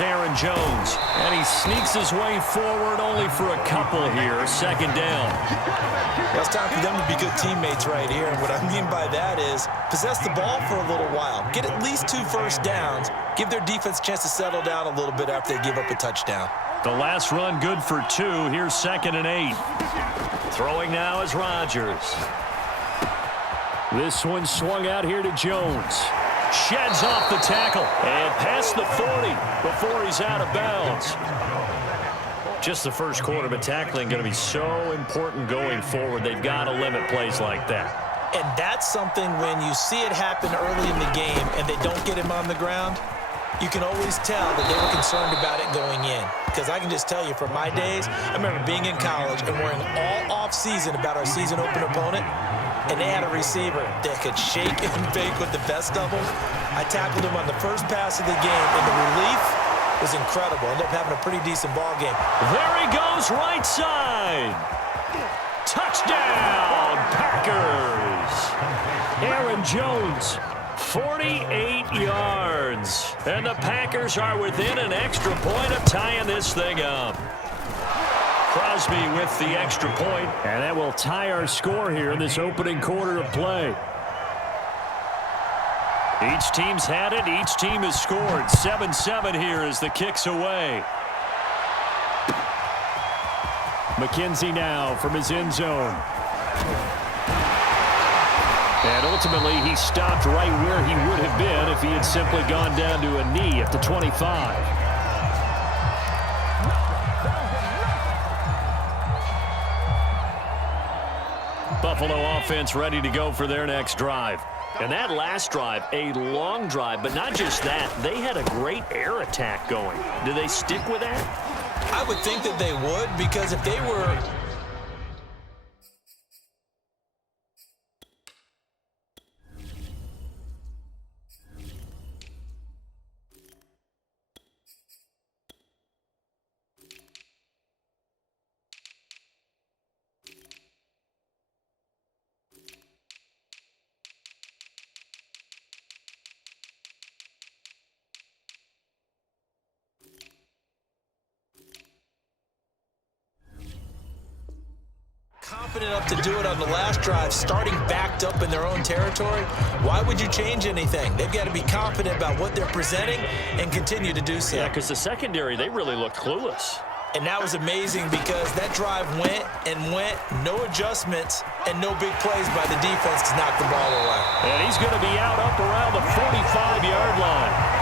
Aaron Jones, and he sneaks his way forward only for a couple here. Second down. Well, it's time for them to be good teammates right here. And what I mean by that is possess the ball for a little while. Get at least 2 first downs. Give their defense a chance to settle down a little bit after they give up a touchdown. The last run good for 2. Here's 2nd and 8. Throwing now is Rodgers. This one swung out here to Jones. Sheds off the tackle and past the 40 before he's out of bounds. Just the first quarter, but tackling going to be so important going forward. They've got to limit plays like that. And that's something when you see it happen early in the game and they don't get him on the ground, you can always tell that they were concerned about it going in. Because I can just tell you from my days, I remember being in college and worrying all off-season about our season open opponent. And they had a receiver that could shake and bake with the best of them. I tackled him on the first pass of the game, and the relief was incredible. Ended up having a pretty decent ball game. There he goes, right side. Touchdown, Packers. Aaron Jones, 48 yards. And the Packers are within an extra point of tying this thing up. Crosby with the extra point, and that will tie our score here in this opening quarter of play. Each team's had it. Each team has scored. 7-7 here as the kick's away. McKenzie now from his end zone. And ultimately, he stopped right where he would have been if he had simply gone down to a knee at the 25. Buffalo offense ready to go for their next drive. And that last drive, a long drive, but not just that. They had a great air attack going. Do they stick with that? I would think that they would, because if they were... confident enough to do it on the last drive, starting backed up in their own territory, why would you change anything? They've got to be confident about what they're presenting and continue to do so. Yeah, because the secondary, they really looked clueless. And that was amazing because that drive went and went, no adjustments, and no big plays by the defense to knock the ball away. And he's going to be out up around the 45-yard line.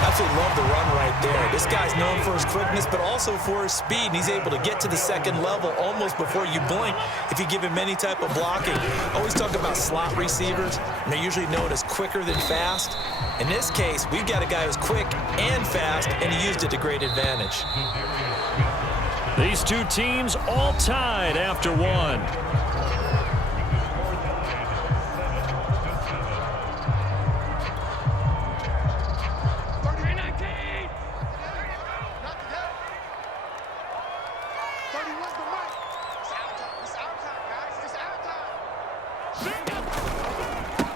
Absolutely love the run right there. This guy's known for his quickness, but also for his speed. And he's able to get to the second level almost before you blink if you give him any type of blocking. Always talk about slot receivers, and they're usually known as quicker than fast. In this case, we've got a guy who's quick and fast, and he used it to great advantage. These two teams all tied after one.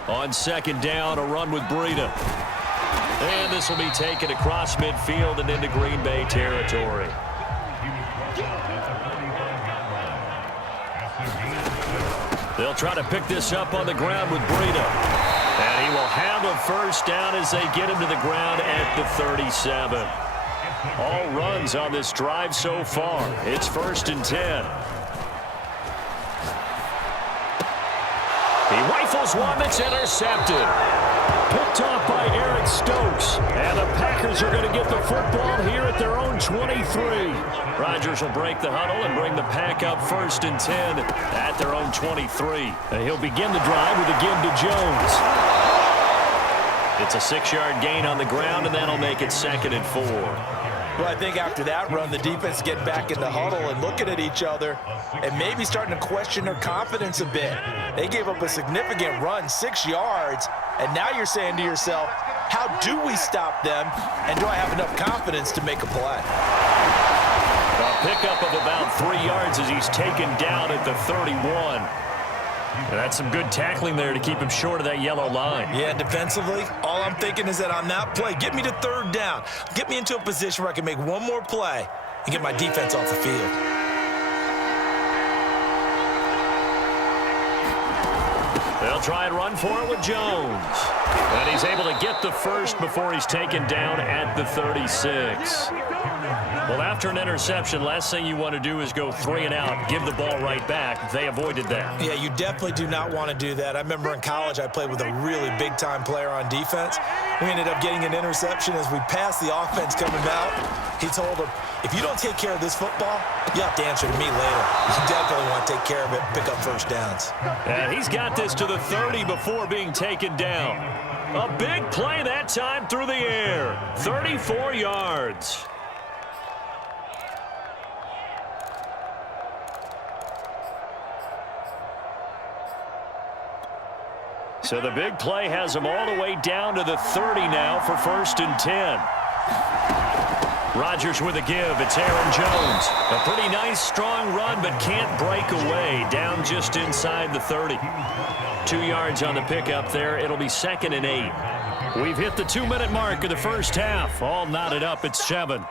On second down, a run with Breida. And this will be taken across midfield and into Green Bay territory. They'll try to pick this up on the ground with Breida. And he will have a first down as they get him to the ground at the 37. All runs on this drive so far. It's 1st and 10. He rifles one that's intercepted. Picked off by Eric Stokes. And the Packers are going to get the football here at their own 23. Rodgers will break the huddle and bring the pack up 1st and 10 at their own 23. And he'll begin the drive with a give to Jones. It's a 6-yard gain on the ground, and that'll make it 2nd and 4. Well, I think after that run, the defense get back in the huddle and looking at each other and maybe starting to question their confidence a bit. They gave up a significant run, 6 yards, and now you're saying to yourself, how do we stop them, and do I have enough confidence to make a play? A pickup of about 3 yards as he's taken down at the 31. And that's some good tackling there to keep him short of that yellow line. Yeah, defensively, all All I'm thinking is that on that play, get me to third down. Get me into a position where I can make one more play and get my defense off the field. They'll try and run for it with Jones. And he's able to get the first before he's taken down at the 36. Well, after an interception, last thing you want to do is go 3 and out, give the ball right back. They avoided that. Yeah, you definitely do not want to do that. I remember in college I played with a really big-time player on defense. We ended up getting an interception as we passed the offense coming out. He told him, if you don't take care of this football, you have to answer to me later. You definitely want to take care of it, pick up first downs. And he's got this to the 30 before being taken down. A big play that time through the air. 34 yards. So the big play has him all the way down to the 30 now for 1st and 10. Rodgers with a give. It's Aaron Jones. A pretty nice, strong run, but can't break away. Down just inside the 30. 2 yards on the pickup there. It'll be 2nd and 8. We've hit the 2-minute mark of the first half. All knotted up at 7.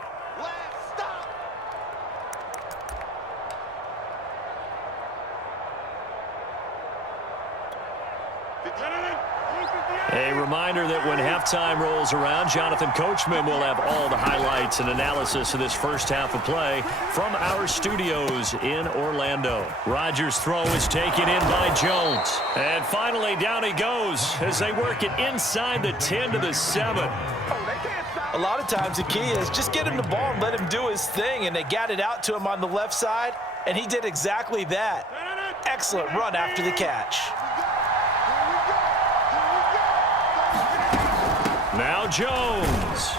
A reminder that when halftime rolls around, Jonathan Coachman will have all the highlights and analysis of this first half of play from our studios in Orlando. Rodgers' throw is taken in by Jones. And finally, down he goes as they work it inside the 10 to the 7. A lot of times the key is just get him the ball and let him do his thing, and they got it out to him on the left side, and he did exactly that. Excellent run after the catch. Now Jones.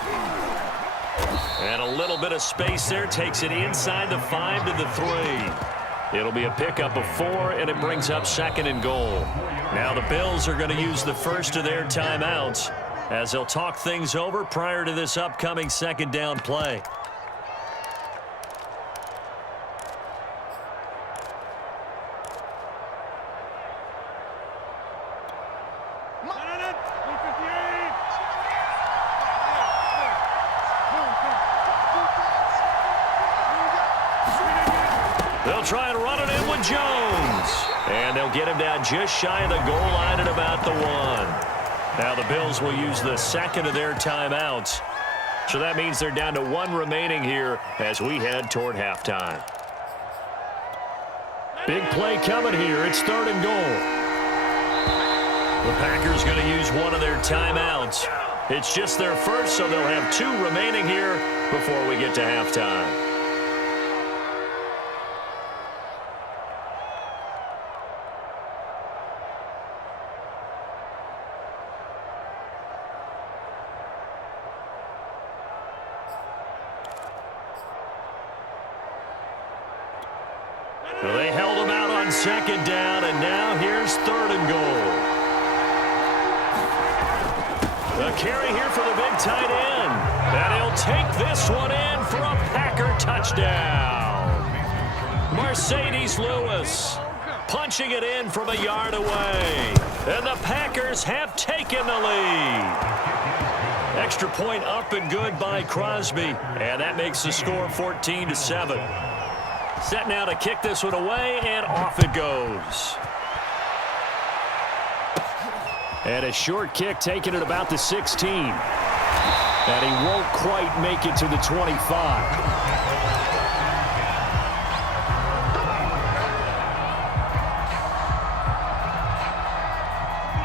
And a little bit of space there. Takes it inside the 5 to the 3. It'll be a pickup of 4, and it brings up 2nd and goal. Now the Bills are going to use the first of their timeouts as they'll talk things over prior to this upcoming 2nd down play. They'll try and run it in with Jones. And they'll get him down just shy of the goal line at about the 1. Now the Bills will use the 2nd of their timeouts. So that means they're down to 1 remaining here as we head toward halftime. Big play coming here. It's 3rd and goal. The Packers going to use one of their timeouts. It's just their first, so they'll have 2 remaining here before we get to halftime. Well, they held him out on 2nd down, and now here's 3rd and goal. The carry here for the big tight end. And he'll take this one in for a Packer touchdown. Mercedes Lewis punching it in from a yard away. And the Packers have taken the lead. Extra point up and good by Crosby. And that makes the score 14 to 7. Set now to kick this one away, and off it goes. And a short kick taken at about the 16. And he won't quite make it to the 25.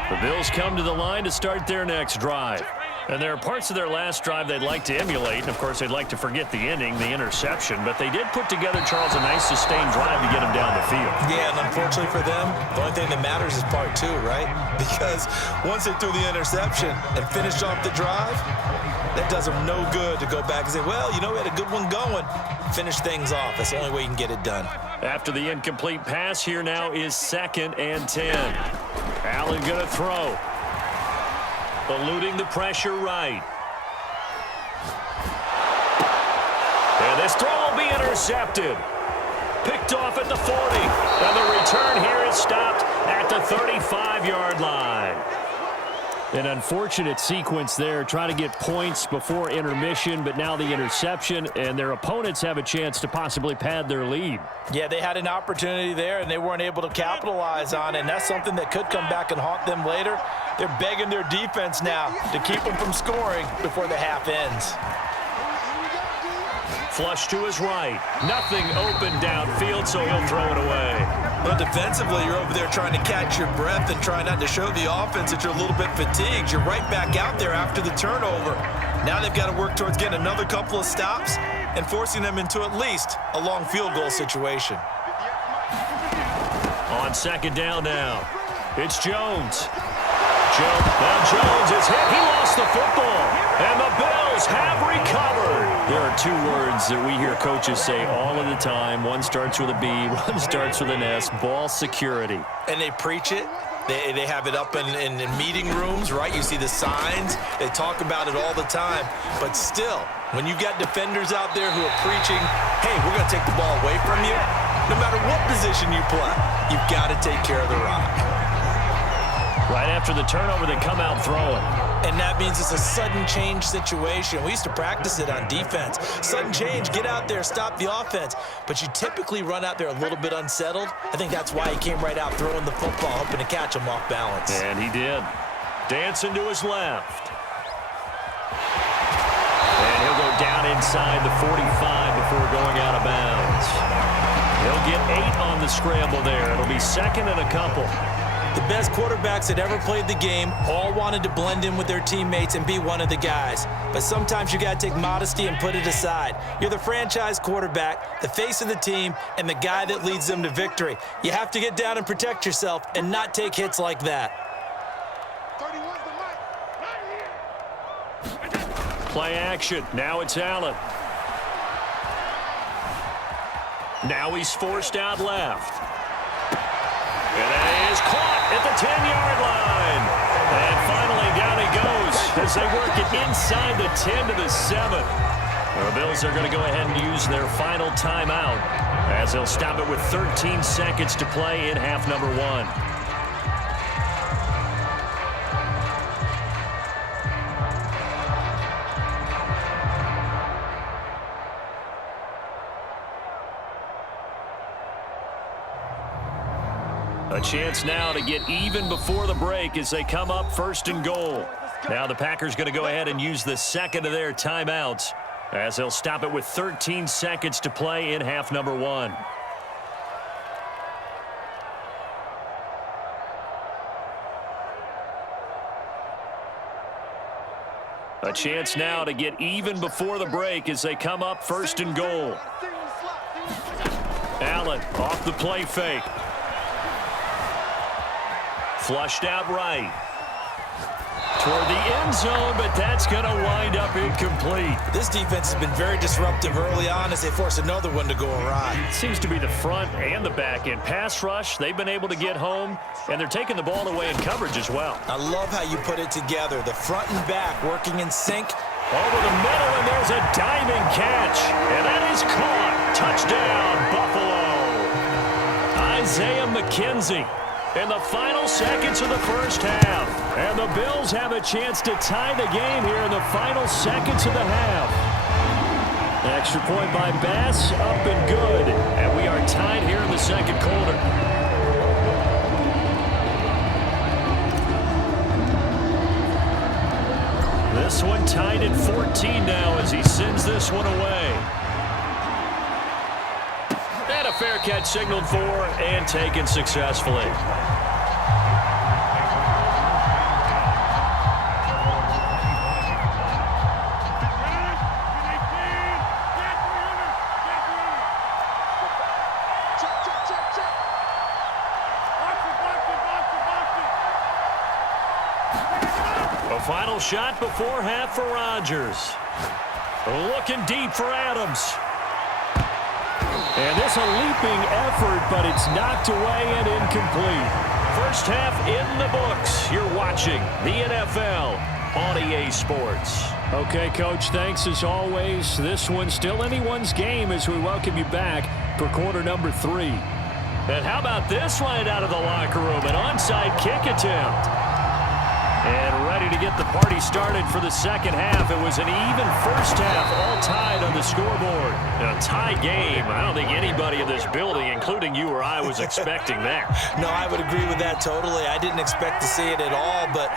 The Bills come to the line to start their next drive. And there are parts of their last drive they'd like to emulate. And, of course, they'd like to forget the ending, the interception. But they did put together, Charles, a nice sustained drive to get them down the field. Yeah, and unfortunately for them, the only thing that matters is part 2, right? Because once they threw the interception and finished off the drive, that does them no good to go back and say, well, you know, we had a good one going. Finish things off. That's the only way you can get it done. After the incomplete pass, here now is 2nd and 10. Allen going to throw. Eluding the pressure right. And this throw will be intercepted. Picked off at the 40. And the return here is stopped at the 35-yard line. An unfortunate sequence there, trying to get points before intermission, but now the interception, and their opponents have a chance to possibly pad their lead. Yeah, they had an opportunity there, and they weren't able to capitalize on it, and that's something that could come back and haunt them later. They're begging their defense now to keep them from scoring before the half ends. Flush to his right. Nothing open downfield, so he'll throw it away. Well, defensively, you're over there trying to catch your breath and trying not to show the offense that you're a little bit fatigued. You're right back out there after the turnover. Now they've got to work towards getting another couple of stops and forcing them into at least a long field goal situation. On second down now, it's Jones. Jones is hit. He lost the football, and the Bills have recovered. There are two words that we hear coaches say all of the time. One starts with a B, one starts with an S, ball security. And they preach it. They have it up in meeting rooms, right? You see the signs. They talk about it all the time. But still, when you've got defenders out there who are preaching, hey, we're going to take the ball away from you, no matter what position you play, you've got to take care of the rock. Right after the turnover, they come out throwing. And that means it's a sudden change situation. We used to practice it on defense. Sudden change, get out there, stop the offense. But you typically run out there a little bit unsettled. I think that's why he came right out throwing the football, hoping to catch him off balance. And he did. Dancing to his left. And he'll go down inside the 45 before going out of bounds. He'll get 8 on the scramble there. It'll be second and a couple. The best quarterbacks that ever played the game all wanted to blend in with their teammates and be one of the guys. But sometimes you got to take modesty and put it aside. You're the franchise quarterback, the face of the team, and the guy that leads them to victory. You have to get down and protect yourself and not take hits like that. Play action. Now it's Allen. Now he's forced out left. And that is caught at the 10-yard line. And finally down he goes as they work it inside the 10 to the 7. The Bills are going to go ahead and use their final timeout as they'll stop it with 13 seconds to play in half number 1. A chance now to get even before the break as they come up first and goal. Now the Packers going to go ahead and use the second of their timeouts as they'll stop it with 13 seconds to play in half number 1. A chance now to get even before the break as they come up first and goal. Allen off the play fake. Flushed out right. Toward the end zone, but that's going to wind up incomplete. This defense has been very disruptive early on as they force another one to go awry. It seems to be the front and the back end. Pass rush, they've been able to get home, and they're taking the ball away in coverage as well. I love how you put it together. The front and back working in sync. Over the middle, and there's a diving catch. And that is caught. Touchdown, Buffalo. Isaiah McKenzie in the final seconds of the first half. And the Bills have a chance to tie the game here in the final seconds of the half. Extra point by Bass, up and good. And we are tied here in the second quarter. This one tied at 14 now as he sends this one away. And a fair catch signaled for and taken successfully. A final shot before half for Rodgers. Looking deep for Adams. And this a leaping effort, but it's knocked away and incomplete. First half in the books. You're watching the NFL on EA Sports. Okay, Coach, thanks as always. This one's still anyone's game as we welcome you back for quarter number 3. And how about this right out of the locker room? An onside kick attempt. And ready to get the party started for the second half. It was an even first half, all tied on the scoreboard. A tie game. I don't think anybody in this building, including you or I, was expecting that. No, I would agree with that totally. I didn't expect to see it at all, but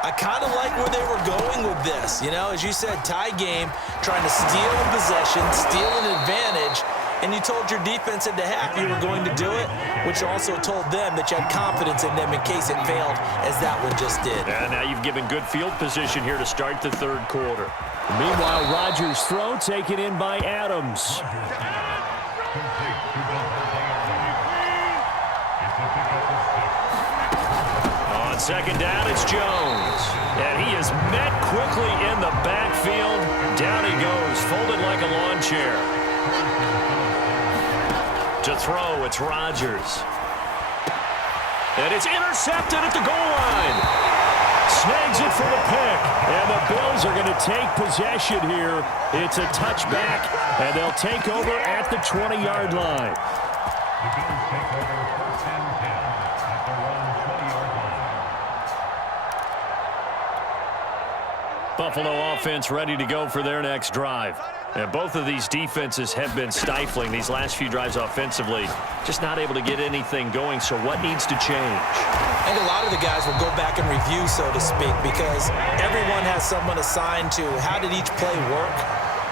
I kind of like where they were going with this. You know, as you said, tie game, trying to steal a possession, steal an advantage, and you told your defense at the half you were going to do it, which also told them that you had confidence in them in case it failed, as that one just did. And now you've given good field position here to start the third quarter. Meanwhile, Rodgers' throw taken in by Adams. On second down, it's Jones. And he is met quickly in the backfield. Down he goes, folded like a lawn chair. To throw, it's Rodgers. And it's intercepted at the goal line. Snags it for the pick. And the Bills are going to take possession here. It's a touchback, and they'll take over at the 20-yard line. Buffalo offense ready to go for their next drive. And both of these defenses have been stifling these last few drives offensively. Just not able to get anything going, so what needs to change? I think a lot of the guys will go back and review, so to speak, because everyone has someone assigned to how did each play work.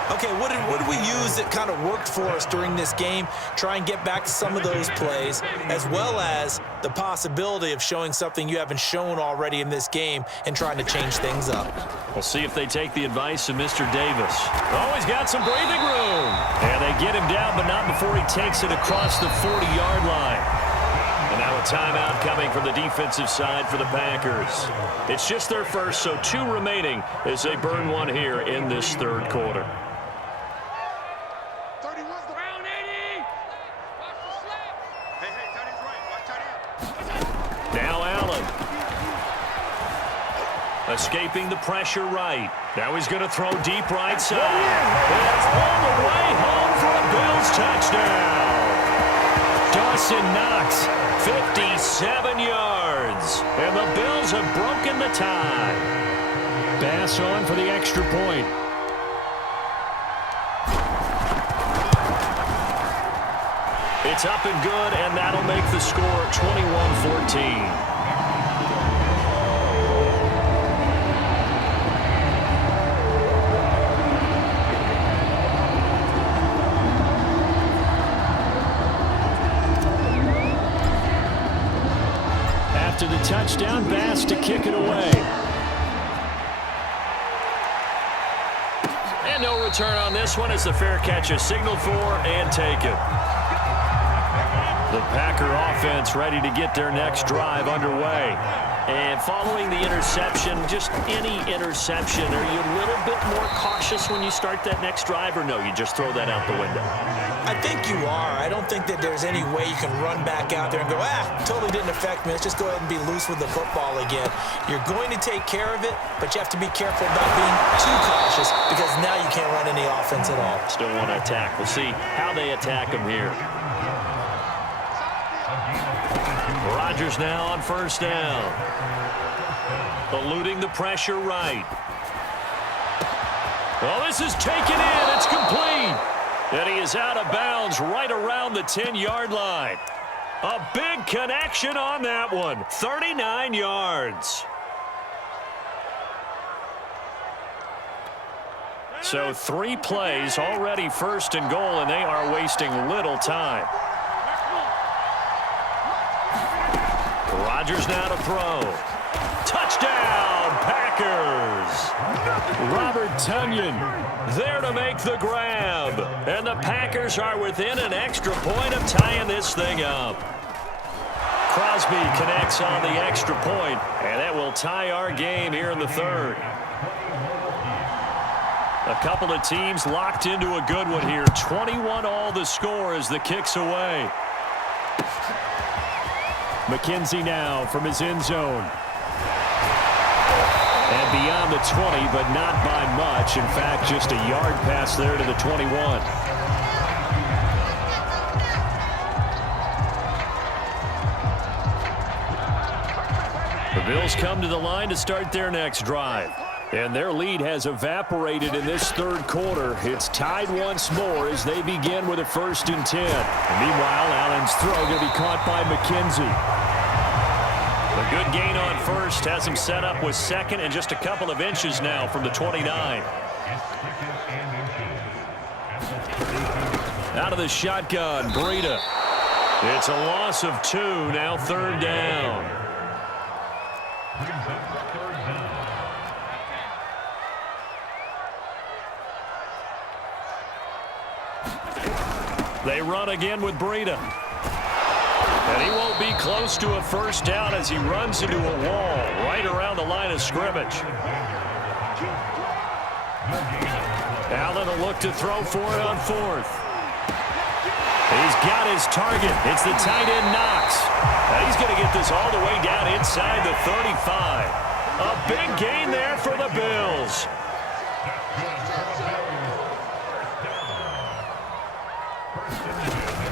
Okay, what did we use that kind of worked for us during this game? Try and get back to some of those plays, as well as the possibility of showing something you haven't shown already in this game and trying to change things up. We'll see if they take the advice of Mr. Davis. Oh, he's got some breathing room. And they get him down, but not before he takes it across the 40-yard line. And now a timeout coming from the defensive side for the Packers. It's just their first, so 2 remaining as they burn one here in this third quarter. Now Allen. Escaping the pressure right. Now he's going to throw deep right side. It's all the way home for a Bills touchdown. Dawson Knox, 57 yards. And the Bills have broken the tie. Bass on for the extra point. It's up and good, and that'll make the score 21-14. After the touchdown, Bass to kick it away. And no return on this one as the fair catch is signaled for and taken. The Packer offense ready to get their next drive underway. And following the interception, just any interception, are you a little bit more cautious when you start that next drive, or no, you just throw that out the window? I think you are. I don't think that there's any way you can run back out there and go, totally didn't affect me. Let's just go ahead and be loose with the football again. You're going to take care of it, but you have to be careful about being too cautious because now you can't run any offense at all. Still want to attack. We'll see how they attack them here. Rodgers now on first down. Eluding the pressure right. Well, this is taken in. It's complete. And he is out of bounds right around the 10-yard line. A big connection on that one. 39 yards. So 3 plays already first and goal, and they are wasting little time. Rodgers now to throw. Touchdown, Packers. Robert Tonyan there to make the grab. And the Packers are within an extra point of tying this thing up. Crosby connects on the extra point, and that will tie our game here in the third. A couple of teams locked into a good one here. 21-all the score as the kick's away. McKenzie now from his end zone. And beyond the 20, but not by much. In fact, just a yard pass there to the 21. Bills come to the line to start their next drive. And their lead has evaporated in this third quarter. It's tied once more as they begin with a 1st and 10. And meanwhile, Allen's throw going to be caught by McKenzie. A good gain on first has him set up with second and just a couple of inches now from the 29. Out of the shotgun, Breida. It's a loss of 2, now 3rd down. They run again with Breida. And he won't be close to a 1st down as he runs into a wall right around the line of scrimmage. Allen will look to throw for it on 4th. He's got his target. It's the tight end Knox. And he's going to get this all the way down inside the 35. A big gain there for the Bills.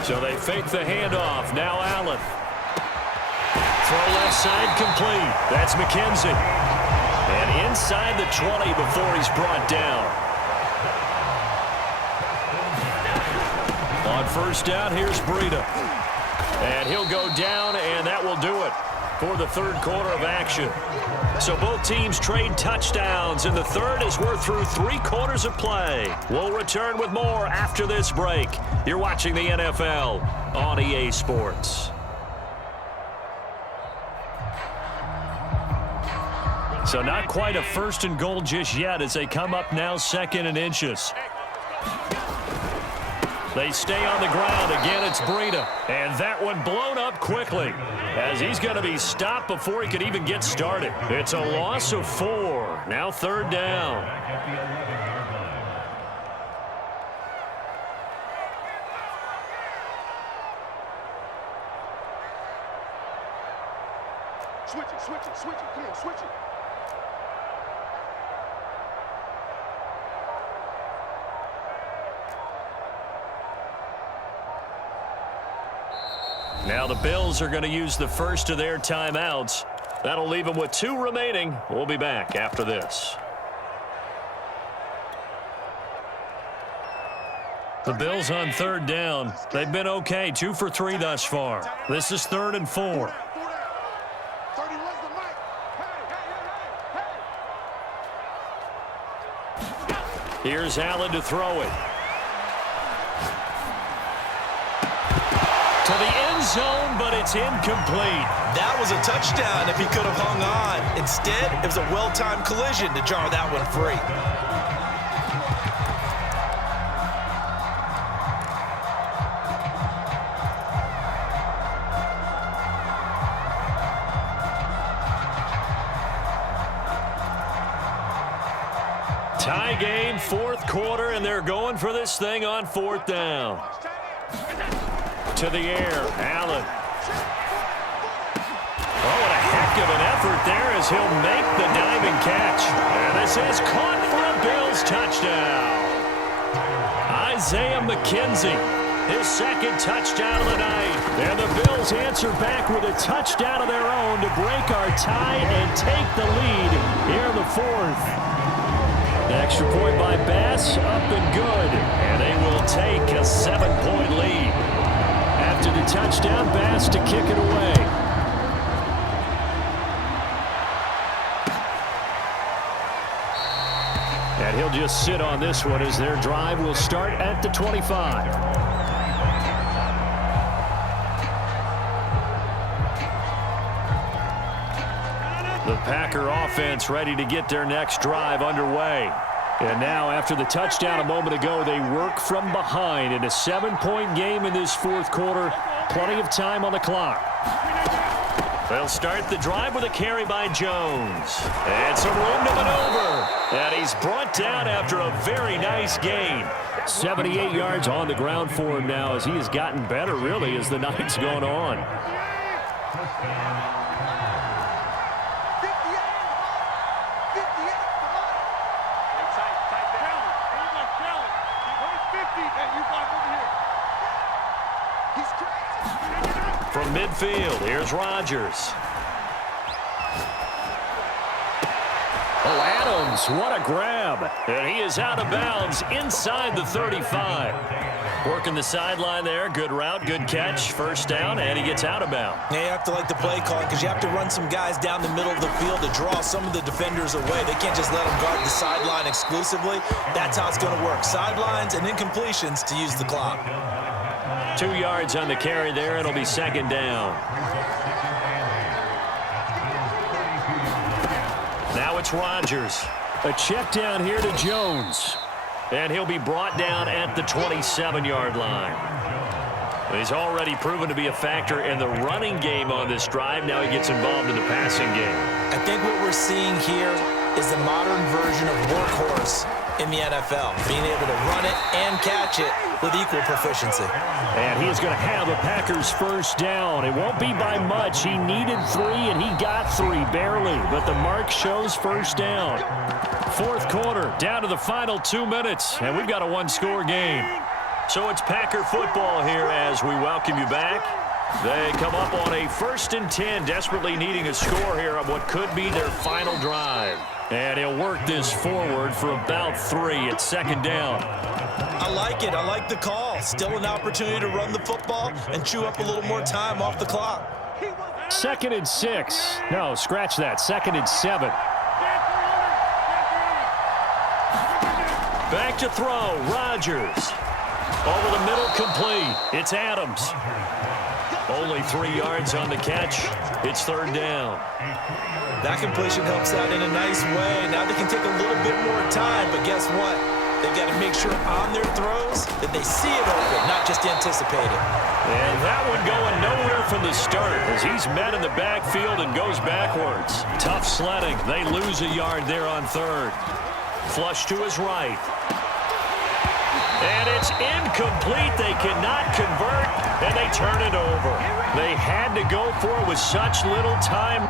So they fake the handoff. Now Allen. Throw left side complete. That's McKenzie. And inside the 20 before he's brought down. On 1st down, here's Breida. And he'll go down, and that will do it for the third quarter of action. So both teams trade touchdowns in the third as we're through 3 quarters of play. We'll return with more after this break. You're watching the NFL on EA Sports. So not quite a 1st and goal just yet as they come up now 2nd and inches. They stay on the ground. Again, it's Breida. And that one blown up quickly as he's going to be stopped before he could even get started. It's a loss of 4. Now 3rd down. Switch it. Come on, switch it. Now the Bills are going to use the first of their timeouts. That'll leave them with 2 remaining. We'll be back after this. The Bills on 3rd down. They've been okay, 2 for 3 thus far. This is 3rd and 4. Here's Allen to throw it. To the end zone, but it's incomplete. That was a touchdown if he could have hung on. Instead, it was a well-timed collision to jar that one free. Tie game, 4th quarter, and they're going for this thing on 4th down. To the air, Allen. Oh, what a heck of an effort there as he'll make the diving catch. And this is caught for a Bills touchdown. Isaiah McKenzie, his 2nd touchdown of the night. And the Bills answer back with a touchdown of their own to break our tie and take the lead here in the 4th. The extra point by Bass, up and good. And they will take a 7-point lead. After the touchdown, Bass to kick it away. And he'll just sit on this one as their drive will start at the 25. The Packer offense ready to get their next drive underway. And now, after the touchdown a moment ago, they work from behind in a 7-point game in this 4th quarter. Plenty of time on the clock. They'll start the drive with a carry by Jones. And some room to maneuver. And he's brought down after a very nice gain. 78 yards on the ground for him now as he has gotten better, really, as the night's gone on. From midfield, here's Rodgers. Oh, Adams, what a grab. And he is out of bounds inside the 35. Working the sideline there. Good route, good catch. First down, and he gets out of bounds. Yeah, you have to like the play calling because you have to run some guys down the middle of the field to draw some of the defenders away. They can't just let them guard the sideline exclusively. That's how it's going to work. Sidelines and incompletions to use the clock. 2 yards on the carry there. It'll be second down. Now it's Rodgers. A check down here to Jones. And he'll be brought down at the 27-yard line. He's already proven to be a factor in the running game on this drive. Now he gets involved in the passing game. I think what we're seeing here is the modern version of workhorse in the NFL, being able to run it and catch it with equal proficiency. And he is going to have a Packers first down. It won't be by much. He needed 3, and he got 3, barely. But the mark shows first down. Fourth quarter, down to the final 2 minutes, and we've got a one-score game. So it's Packer football here as we welcome you back. They come up on a 1st and 10, desperately needing a score here on what could be their final drive. And he'll work this forward for about 3 at second down. I like it. I like the call. Still an opportunity to run the football and chew up a little more time off the clock. 2nd and 6. No, scratch that. 2nd and 7. Back to throw. Rodgers. Over the middle, complete. It's Adams. Only 3 yards on the catch. It's third down. That completion helps out in a nice way. Now they can take a little bit more time, but guess what? They've got to make sure on their throws that they see it open, not just anticipate it. And that one going nowhere from the start as he's met in the backfield and goes backwards. Tough sledding. They lose a yard there on third. Flush to his right. And it's incomplete. They cannot convert, and they turn it over. They had to go for it with such little time.